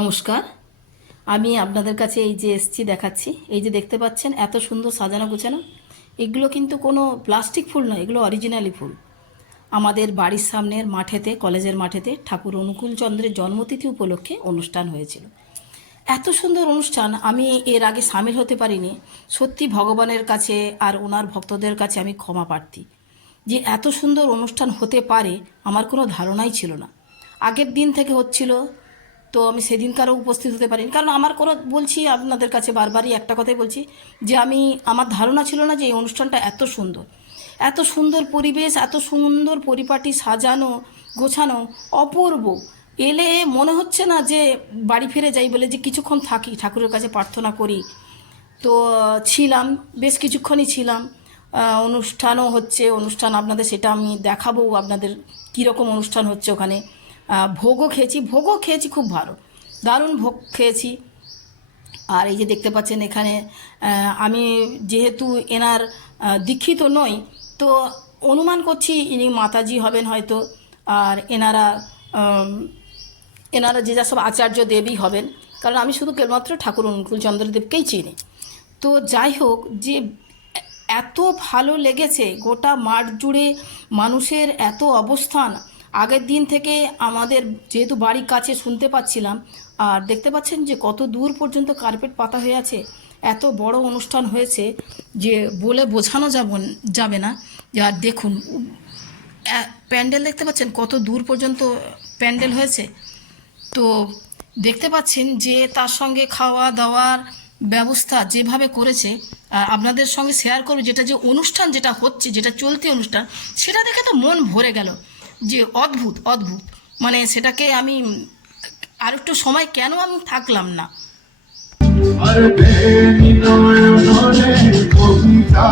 নমস্কার। আমি আপনাদের কাছে এই যে এসছি দেখাচ্ছি, এই যে দেখতে পাচ্ছেন এত সুন্দর সাজানো গোছানো, এগুলো কিন্তু কোনো প্লাস্টিক ফুল নয়, এগুলো অরিজিনালি ফুল। আমাদের বাড়ির সামনের মাঠেতে, কলেজের মাঠেতে ঠাকুর অনুকূলচন্দ্রের জন্মতিথি উপলক্ষে অনুষ্ঠান হয়েছিল। এত সুন্দর অনুষ্ঠান আমি এর আগে সামিল হতে পারিনি। সত্যি ভগবানের কাছে আর ওনার ভক্তদের কাছে আমি ক্ষমা প্রার্থী যে এত সুন্দর অনুষ্ঠান হতে পারে আমার কোনো ধারণাই ছিল না। আগের দিন থেকে হচ্ছিল, তো আমি সেদিনকারও উপস্থিত হতে পারিনি, কারণ আমার কোনো, বলছি আপনাদের কাছে বারবারই একটা কথাই বলছি যে আমার ধারণা ছিল না যে এই অনুষ্ঠানটা এত সুন্দর, এত সুন্দর পরিবেশ, এত সুন্দর পরিপাটি সাজানো গোছানো, অপূর্ব। এলে মনে হচ্ছে না যে বাড়ি ফিরে যাই, বলে যে কিছুক্ষণ থাকি, ঠাকুরের কাছে প্রার্থনা করি। তো ছিলাম, বেশ কিছুক্ষণই ছিলাম। অনুষ্ঠানও হচ্ছে, অনুষ্ঠান আপনাদের সেটা আমি দেখাবো আপনাদের কীরকম অনুষ্ঠান হচ্ছে ওখানে। ভোগও খেয়েছি খুব ভালো, দারুণ ভোগ খেয়েছি। আর এই যে দেখতে পাচ্ছেন এখানে আমি যেহেতু এনার দীক্ষিত নই, তো অনুমান করছি ইনি মাতাজি হবেন হয়তো। আর এনারা যে যা সব আচার্য দেবী হবেন, কারণ আমি শুধু কেবলমাত্র ঠাকুর অনুকূলচন্দ্রদেবকেই চিনি। তো যাই হোক, যে এত ভালো লেগেছে গোটা মাঠ জুড়ে, মানুষের এত অবস্থান। আগের দিন থেকে আমাদের যেহেতু বাড়ির কাছে শুনতে পাচ্ছিলাম, আর দেখতে পাচ্ছেন যে কত দূর পর্যন্ত কার্পেট পাতা হয়ে আছে। এত বড় অনুষ্ঠান হয়েছে যে বলে বোঝানো যাবে না। আর দেখুন প্যান্ডেল দেখতে পাচ্ছেন কত দূর পর্যন্ত প্যান্ডেল হয়েছে। তো দেখতে পাচ্ছেন যে তার সঙ্গে খাওয়া দাওয়ার ব্যবস্থা যেভাবে করেছে, আপনাদের সঙ্গে শেয়ার করব যেটা, যে অনুষ্ঠান যেটা হচ্ছে, যেটা চলতি অনুষ্ঠান, সেটা দেখে তো মন ভরে গেল। যে অদ্ভুত অদ্ভুত, মানে সেটাকে আমি আর একটু সময় কেন আমি থাকলাম না। কবিতা